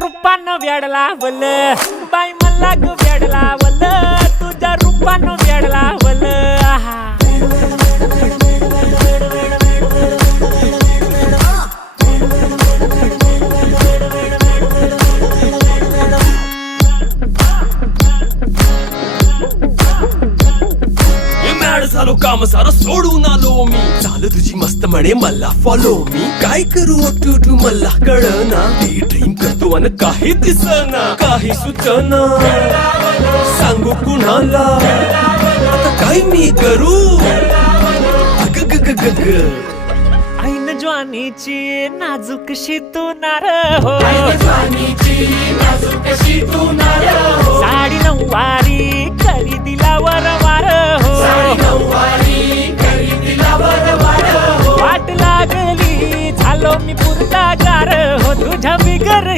रूपानं वेड लावल बाई मला ग वेड लावल तुझ्या रूपानं वेड लावल झालो काम सारा सोडून आलो मी चाल तुझी मस्त म्हणे मला फॉलो मी काय करू टू मला कळना ती ड्रीम करतो आणि काही दिसना काही सुचना सांगू कुणाला आता काय मी करू ऐन ज्वानीची नाजूकशी तू नार हो साडी नऊवारी करी दिला वरवार हो वाट लागली झालो मी पुरता गार हो तुझ्या बिगर